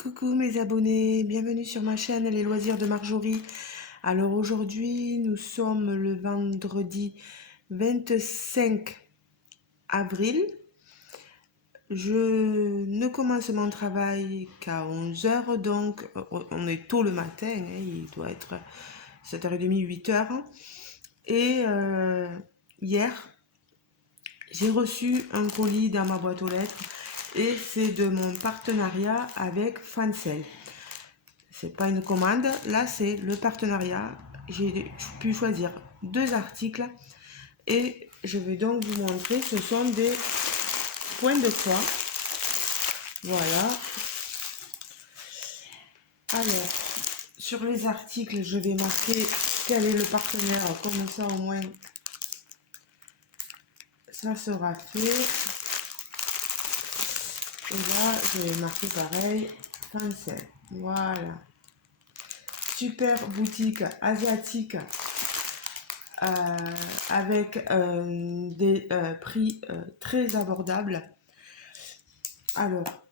Coucou mes abonnés, bienvenue sur ma chaîne Les Loisirs de Marjorie. Alors aujourd'hui, nous sommes le vendredi 25 avril. Je ne commence mon travail qu'à 11 h, donc on est tôt le matin, hein, il doit être 7h30, 8 h. Et hier, j'ai reçu un colis dans ma boîte aux lettres et c'est de mon partenariat avec Fancel. C'est pas une commande, là c'est le partenariat. J'ai pu choisir 2 articles et je vais donc vous montrer. Ce sont des points de croix. Voilà. Alors, sur les articles, je vais marquer quel est le partenaire, comme ça au moins ça sera fait. Et là, je vais marquer pareil, Fancel. Voilà. Super boutique asiatique avec des prix très abordables. Alors,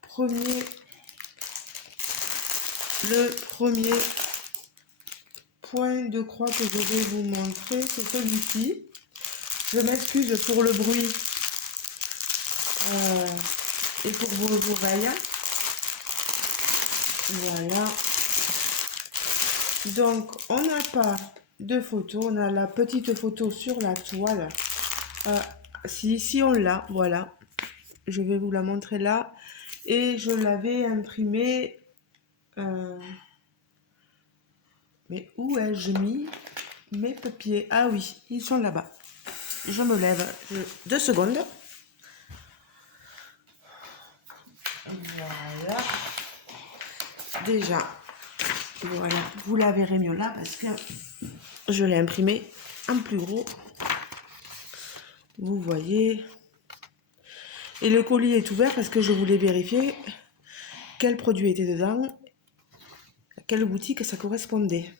le premier point de croix que je vais vous montrer, c'est celui-ci. Je m'excuse pour le bruit et pour vos oreilles. Voilà. Donc, on n'a pas de photo, on a la petite photo sur la toile. Si on l'a, voilà. Je vais vous la montrer là. Et je l'avais imprimé. Mais où ai-je mis mes papiers? Ah oui, ils sont là-bas. Je me lève 2 secondes. Voilà. Déjà, voilà, vous la verrez mieux là parce que je l'ai imprimé en plus gros. Vous voyez. Et le colis est ouvert parce que je voulais vérifier quel produit était dedans, à quelle boutique ça correspondait.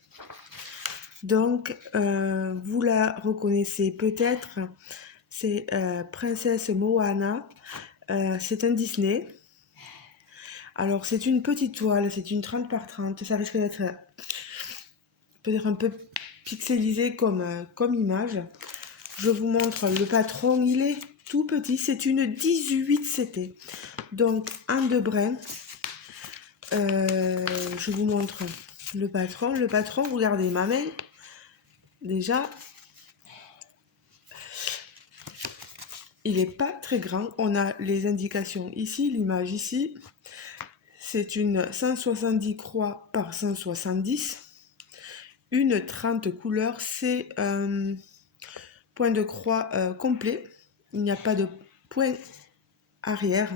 Donc, vous la reconnaissez peut-être, c'est Princesse Moana, c'est un Disney. Alors, c'est une petite toile, c'est une 30 par 30, ça risque d'être peut-être un peu pixelisé comme image. Je vous montre le patron, il est tout petit, c'est une 18 CT. Donc, en 2 brins, je vous montre le patron. Le patron, regardez ma main, déjà, il n'est pas très grand. On a les indications ici, l'image ici. C'est une 170 croix par 170. Une 30 couleurs. C'est un point de croix complet. Il n'y a pas de point arrière.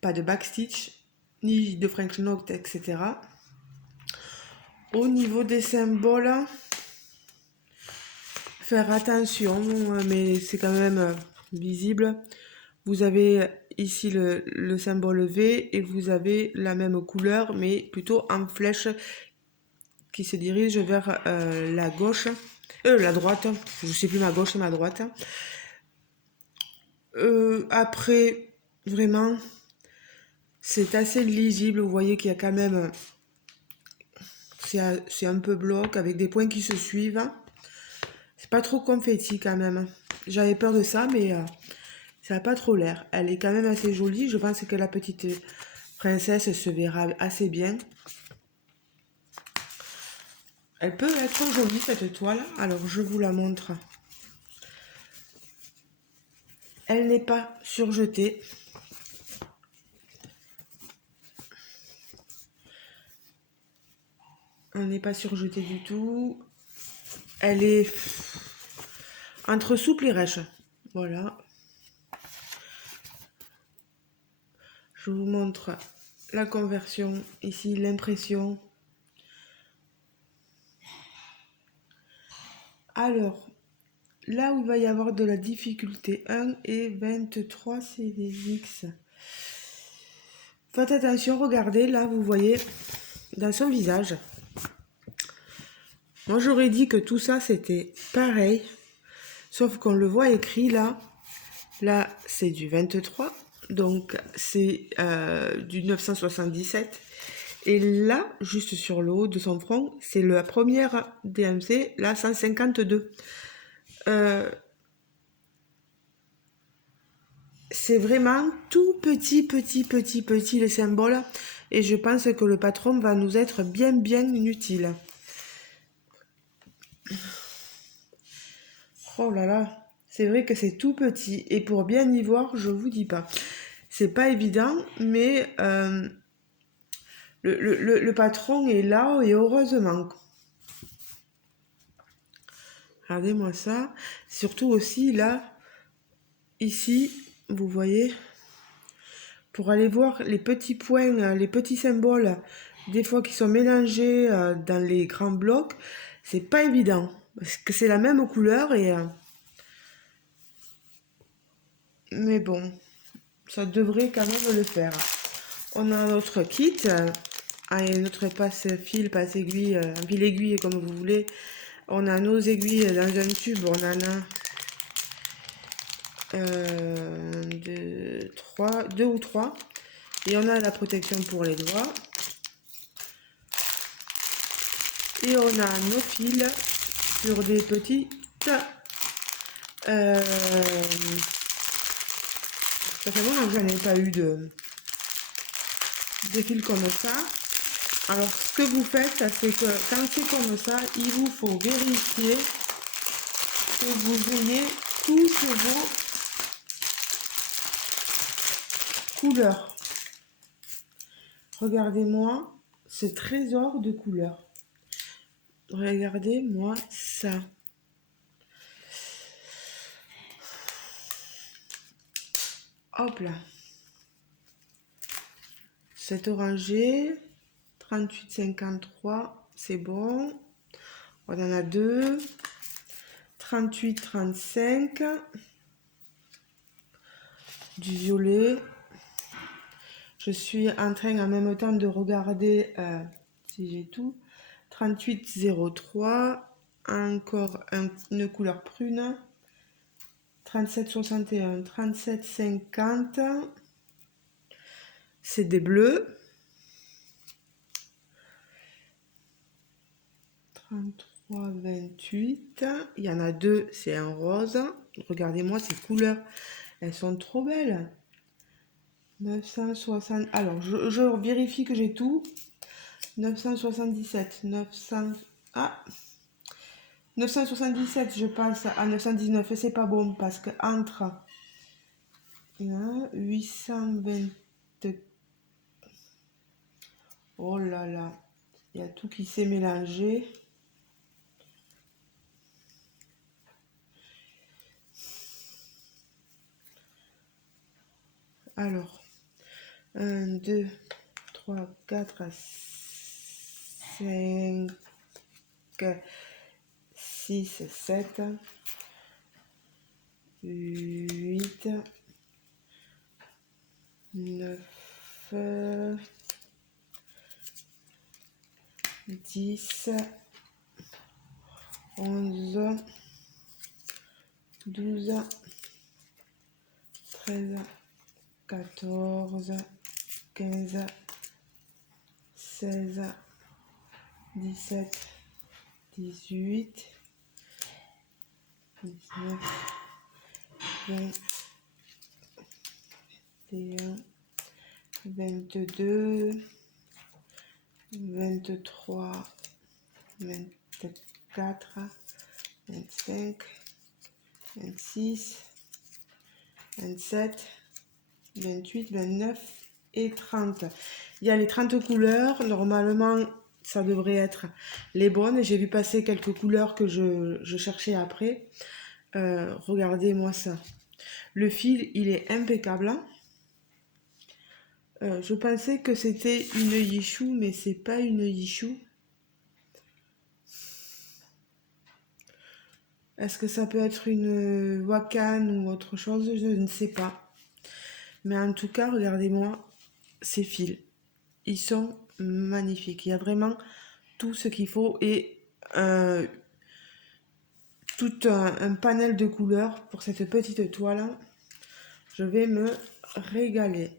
Pas de backstitch, ni de French knot, etc. Au niveau des symboles, faire attention, mais c'est quand même visible. Vous avez ici le symbole V et vous avez la même couleur, mais plutôt en flèche qui se dirige vers la gauche, la droite. Je ne sais plus ma gauche et ma droite. Après, vraiment, c'est assez lisible. Vous voyez qu'il y a quand même, c'est un peu bloc avec des points qui se suivent. C'est pas trop confetti quand même. J'avais peur de ça, mais ça n'a pas trop l'air. Elle est quand même assez jolie. Je pense que la petite princesse se verra assez bien. Elle peut être jolie cette toile. Alors je vous la montre. Elle n'est pas surjetée. Elle n'est pas surjetée du tout. Elle est entre souple et rêche. Voilà. Je vous montre la conversion. Ici, l'impression. Alors, là où il va y avoir de la difficulté, 1 et 23, c'est des X. Faites attention, regardez, là, vous voyez, dans son visage. Moi, j'aurais dit que tout ça, c'était pareil. Sauf qu'on le voit écrit là. Là, c'est du 23. Donc c'est du 977. Et là, juste sur le haut de son front, c'est la première DMC, la 152. C'est vraiment tout petit les symboles. Et je pense que le patron va nous être bien utile. Oh là là, c'est vrai que c'est tout petit. Et pour bien y voir, je vous dis pas. C'est pas évident, mais le patron est là et heureusement. Regardez-moi ça. Surtout aussi là, ici, vous voyez, pour aller voir les petits points, les petits symboles, des fois qui sont mélangés dans les grands blocs, c'est pas évident. Parce que c'est la même couleur et... mais bon, ça devrait quand même le faire. On a notre kit, notre passe-fil, passe-aiguille, fil-aiguille comme vous voulez. On a nos aiguilles dans un tube, on en a deux ou trois. Et on a la protection pour les doigts. Et on a nos fils sur des petites... ça fait longtemps que je n'ai pas eu de fils comme ça. Alors, ce que vous faites, c'est que quand c'est comme ça, il vous faut vérifier que vous ayez tous vos couleurs. Regardez-moi ce trésor de couleurs. Regardez-moi ça. Hop là. Cet orangé, 38,53, c'est bon. On en a deux. 38,35. Du violet. Je suis en train en même temps de regarder si j'ai tout. 38,03. Encore une couleur prune. 37,61. 37,50. C'est des bleus. 33,28. Il y en a deux, c'est un rose. Regardez-moi ces couleurs. Elles sont trop belles. 960. Alors, je vérifie que j'ai tout. 977. 977, je passe à 919. Et c'est pas bon parce que entre 820. Oh là là. Il y a tout qui s'est mélangé. Alors, 1, 2, 3, 4, 5, 6, 7, 8, 9, 10, 11, 12, 13, 14, 15, 16, 17, 18, 19, 20, 21, 22, 23, 24, 25, 26, 27, 28, 29 et 30. Il y a les 30 couleurs. Normalement, ça devrait être les bonnes. J'ai vu passer quelques couleurs que je cherchais après. Regardez-moi ça. Le fil, il est impeccable. Je pensais que c'était une Yishu, mais c'est pas une Yishu. Est-ce que ça peut être une Wakan ou autre chose? Je ne sais pas. Mais en tout cas, regardez-moi ces fils. Ils sont magnifiques. Il y a vraiment tout ce qu'il faut et tout un panel de couleurs pour cette petite toile. Je vais me régaler.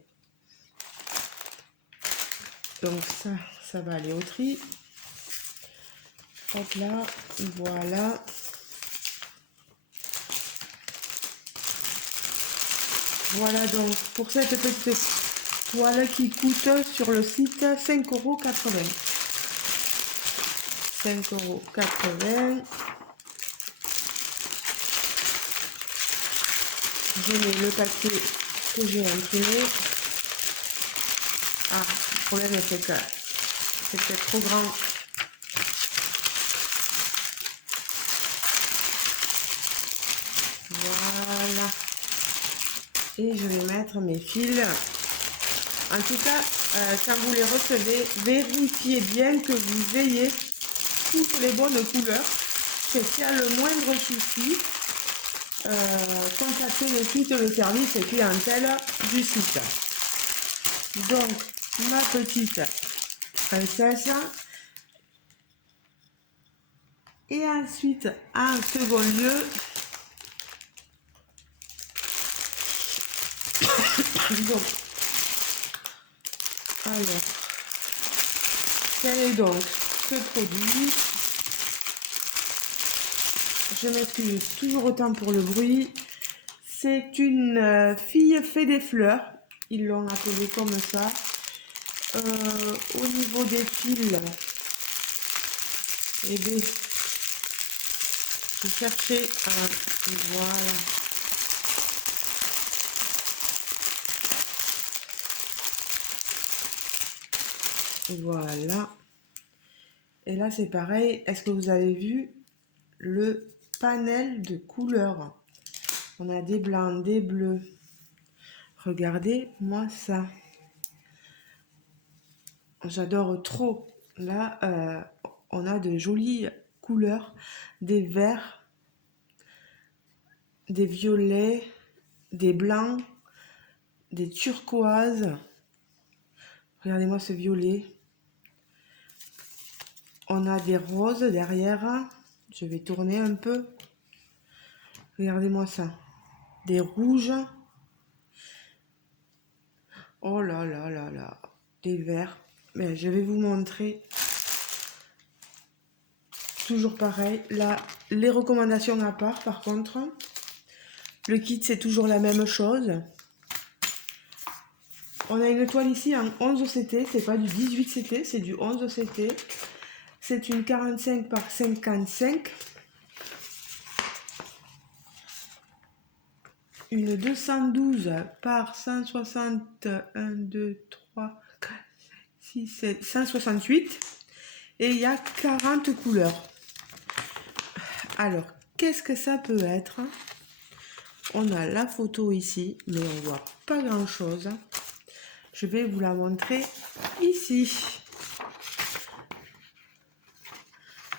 Donc ça va aller au tri. Hop là, voilà. Voilà donc pour cette petite toile qui coûte sur le site 5,80 €. 5,80 €. Je mets le papier que j'ai imprimé. Ah, le problème c'est que c'est peut-être trop grand. Voilà. Et je vais mettre mes fils. En tout cas, quand vous les recevez, vérifiez bien que vous ayez toutes les bonnes couleurs. Que s'il y a le moindre souci, contactez de suite le service clientèle du site. Donc, ma petite princesse. Et ensuite, en second lieu, donc, alors, quel est donc ce produit? Je m'excuse toujours autant pour le bruit. C'est une fille fait des fleurs. Ils l'ont appelé comme ça. Au niveau des fils, eh bien, je cherchais un... Voilà. Voilà. Et là, c'est pareil. Est-ce que vous avez vu le panel de couleurs? On a des blancs, des bleus. Regardez-moi ça. J'adore trop. Là, on a de jolies couleurs. Des verts, des violets, des blancs, des turquoises. Regardez-moi ce violet. On a des roses derrière. Je vais tourner un peu. Regardez-moi ça. Des rouges. Oh là là là là. Des verts. Mais je vais vous montrer. Toujours pareil. Là, les recommandations à part, par contre. Le kit, c'est toujours la même chose. On a une toile ici en 11 CT. C'est pas du 18 CT, c'est du 11 CT. C'est une 45 par 55. Une 212 par 160, 1, 2, 3, 4, 6, 7, 168. Et il y a 40 couleurs. Alors, qu'est-ce que ça peut être? On a la photo ici, mais on voit pas grand-chose. Je vais vous la montrer ici.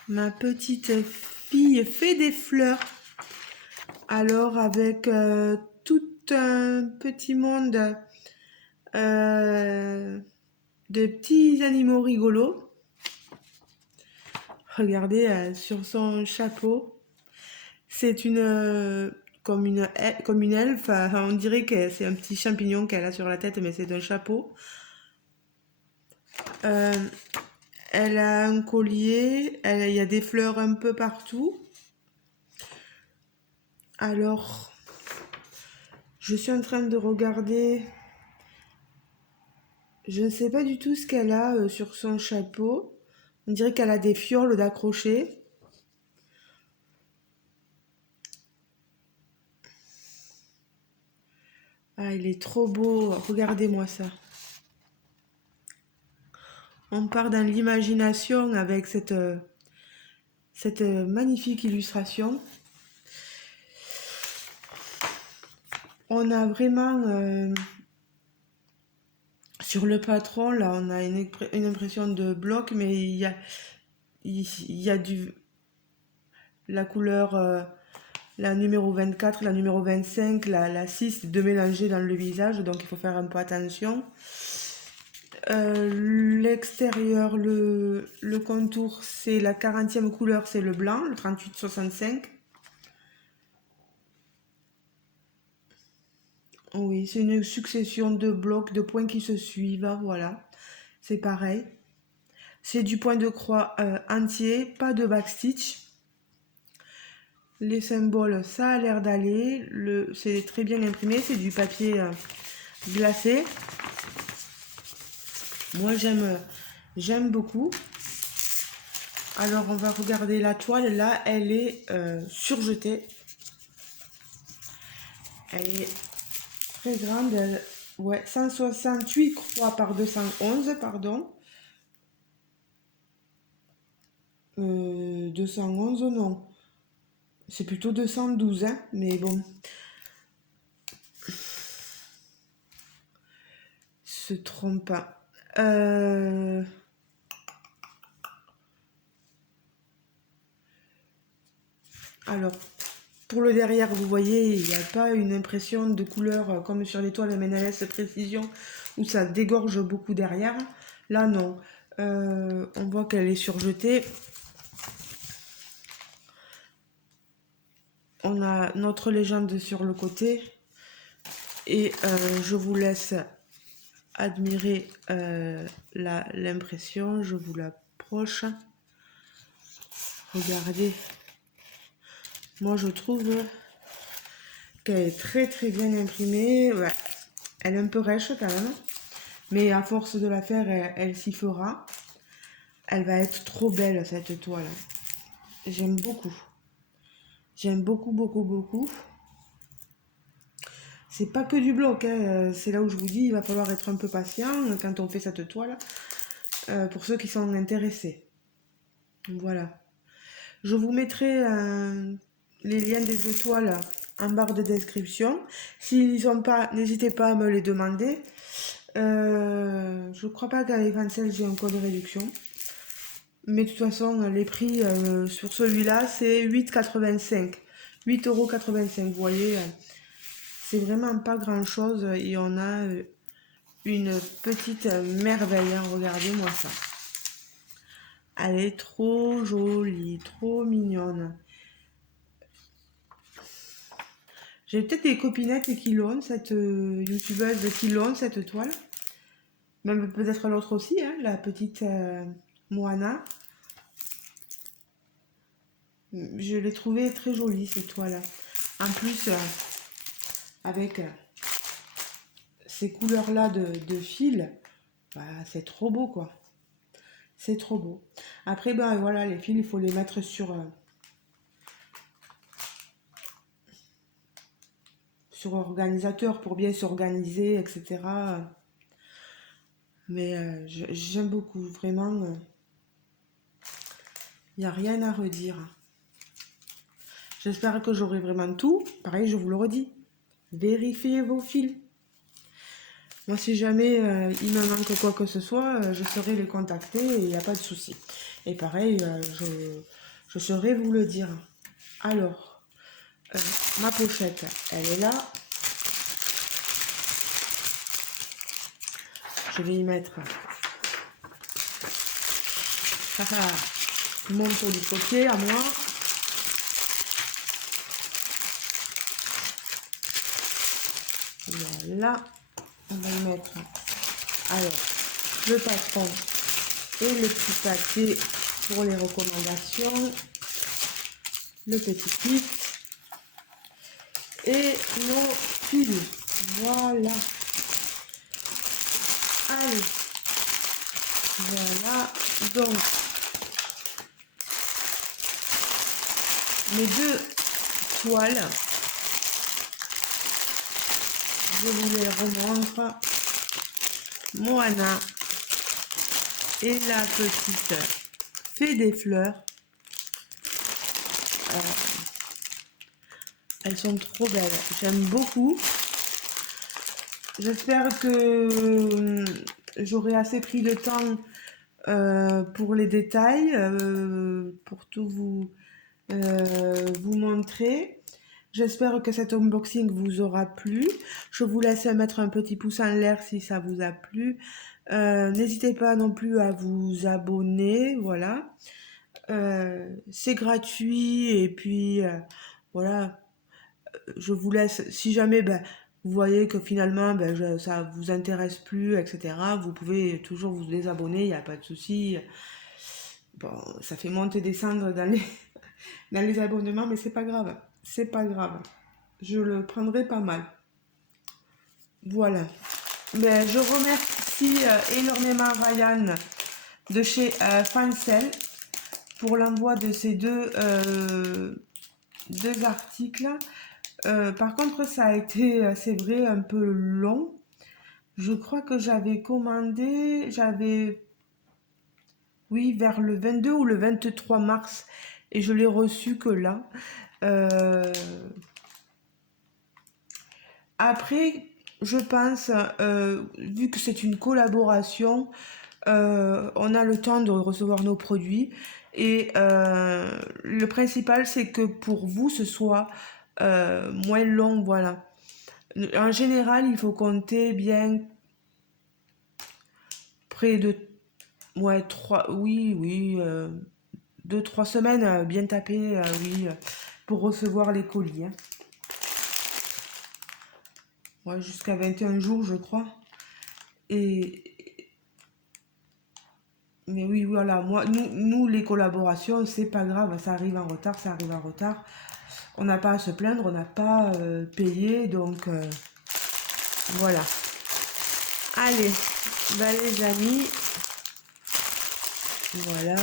Ma petite fille fait des fleurs. Alors, avec tout un petit monde de petits animaux rigolos. Regardez sur son chapeau. C'est comme une elfe. On dirait que c'est un petit champignon qu'elle a sur la tête, mais c'est un chapeau. Elle a un collier. Il y a des fleurs un peu partout. Alors, je suis en train de regarder. Je ne sais pas du tout ce qu'elle a sur son chapeau. On dirait qu'elle a des fioles d'accrocher. Ah, il est trop beau. Regardez-moi ça. On part dans l'imagination avec cette magnifique illustration. On a vraiment... sur le patron, là, on a une impression de bloc, mais il y a la couleur... la numéro 24, la numéro 25, la 6 de mélanger dans le visage, donc il faut faire un peu attention. L'extérieur, le contour, c'est la 40e couleur, c'est le blanc, le 38-65. Oui, c'est une succession de blocs, de points qui se suivent, voilà. C'est pareil. C'est du point de croix entier, pas de backstitch. Les symboles, ça a l'air d'aller. C'est très bien imprimé, c'est du papier glacé. Moi, j'aime beaucoup. Alors, on va regarder la toile. Là, elle est surjetée. Elle est très grande. Ouais, 168 croix par 211, pardon. 211, non. C'est plutôt 212, hein, mais bon. Se trompe pas. Alors, pour le derrière, vous voyez, il n'y a pas une impression de couleur comme sur les toiles MNLS Précision où ça dégorge beaucoup derrière. Là, non. On voit qu'elle est surjetée. On a notre légende sur le côté. Et je vous laisse admirer l'impression. Je vous l'approche. Regardez. Moi, je trouve qu'elle est très très bien imprimée. Ouais. Elle est un peu rêche quand même. Mais à force de la faire, elle s'y fera. Elle va être trop belle, cette toile. J'aime beaucoup. J'aime beaucoup, beaucoup, beaucoup. C'est pas que du bloc, hein. C'est là où je vous dis, il va falloir être un peu patient quand on fait cette toile. Pour ceux qui sont intéressés. Voilà. Je vous mettrai les liens des deux toiles en barre de description. S'ils n'y sont pas, n'hésitez pas à me les demander. Je crois pas qu'avec Ansel j'ai un code de réduction. Mais de toute façon, les prix sur celui-là, c'est 8,85. 8,85 €. Vous voyez, c'est vraiment pas grand-chose. Et on a une petite merveille, hein. Regardez-moi ça. Elle est trop jolie, trop mignonne. J'ai peut-être des copinettes qui l'ont, cette youtubeuse qui l'ont, cette toile. Même peut-être l'autre aussi, hein, la petite Moana. Je l'ai trouvée très jolie, cette toile. En plus, avec ces couleurs-là de fil, bah, c'est trop beau, quoi. C'est trop beau. Après, ben voilà, les fils, il faut les mettre sur organisateur pour bien s'organiser, etc. Mais j'aime beaucoup, vraiment. Il n'y a rien à redire. J'espère que j'aurai vraiment tout. Pareil, je vous le redis. Vérifiez vos fils. Moi, si jamais il me manque quoi que ce soit, je saurai les contacter et il n'y a pas de souci. Et pareil, je saurai vous le dire. Alors, ma pochette, elle est là. Je vais y mettre mon polycopier à moi. Voilà. On va y mettre alors le patron et le petit papier pour les recommandations, le petit kit et nos fils. Voilà. Allez. Voilà. Donc, mes deux toiles, je vous les remontre. Moana et la petite fée des fleurs. Elles sont trop belles. J'aime beaucoup. J'espère que j'aurai assez pris de temps pour les détails, pour tout vous montrer. J'espère que cet unboxing vous aura plu. Je vous laisse mettre un petit pouce en l'air si ça vous a plu. N'hésitez pas non plus à vous abonner, voilà. C'est gratuit et puis voilà, je vous laisse, si jamais vous voyez que finalement ça vous intéresse plus, etc., vous pouvez toujours vous désabonner, il n'y a pas de souci. Bon, ça fait monter et descendre dans les abonnements, mais c'est pas grave. C'est pas grave. Je le prendrai pas mal. Voilà. Ben, je remercie énormément Ryan de chez Fancel pour l'envoi de ces deux articles. Par contre, ça a été, c'est vrai, un peu long. Je crois que j'avais commandé, oui, vers le 22 ou le 23 mars, et je l'ai reçu que là. Euh, Après, je pense, vu que c'est une collaboration, on a le temps de recevoir nos produits. Et le principal, c'est que pour vous, ce soit moins long, voilà. En général, il faut compter bien près de, ouais, oui, 2, 3 semaines bien tapées, oui, pour recevoir les colis, hein. Ouais, jusqu'à 21 jours, je crois. Et, mais oui, voilà, moi, nous, les collaborations, c'est pas grave, ça arrive en retard, ça arrive en retard. On n'a pas à se plaindre, on n'a pas payé, donc voilà. Allez, bah les amis, voilà.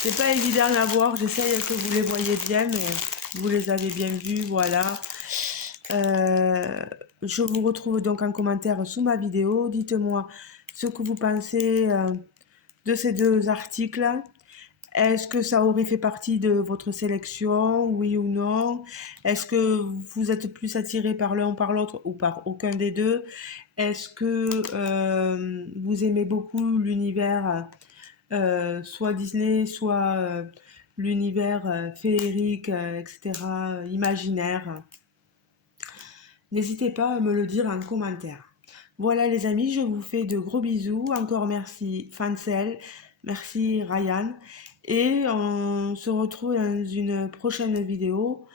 C'est pas évident à voir, j'essaye que vous les voyez bien, mais vous les avez bien vus, voilà. Je vous retrouve donc en commentaire sous ma vidéo. Dites-moi ce que vous pensez de ces deux articles. Est-ce que ça aurait fait partie de votre sélection, oui ou non? Est-ce que vous êtes plus attiré par l'un ou par l'autre ou par aucun des deux? Est-ce que vous aimez beaucoup l'univers soit Disney, soit l'univers féerique, etc., imaginaire? N'hésitez pas à me le dire en commentaire. Voilà les amis, je vous fais de gros bisous. Encore merci Fancel, merci Ryan. Et on se retrouve dans une prochaine vidéo.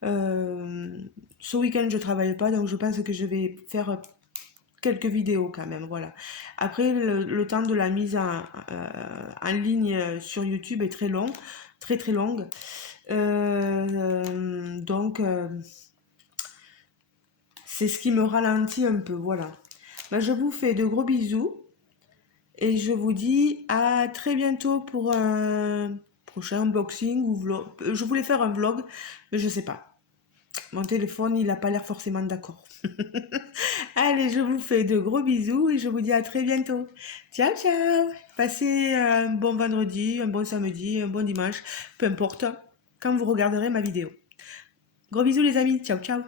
Ce week-end je travaille pas, donc je pense que je vais faire quelques vidéos quand même. Voilà. Après, le temps de la mise en ligne sur YouTube est très long, très très longue. Donc c'est ce qui me ralentit un peu, voilà. Ben, je vous fais de gros bisous et je vous dis à très bientôt pour un prochain unboxing ou vlog. Je voulais faire un vlog, mais je sais pas. Mon téléphone, il n'a pas l'air forcément d'accord. Allez, je vous fais de gros bisous et je vous dis à très bientôt. Ciao, ciao. Passez un bon vendredi, un bon samedi, un bon dimanche, peu importe, quand vous regarderez ma vidéo. Gros bisous les amis. Ciao, ciao.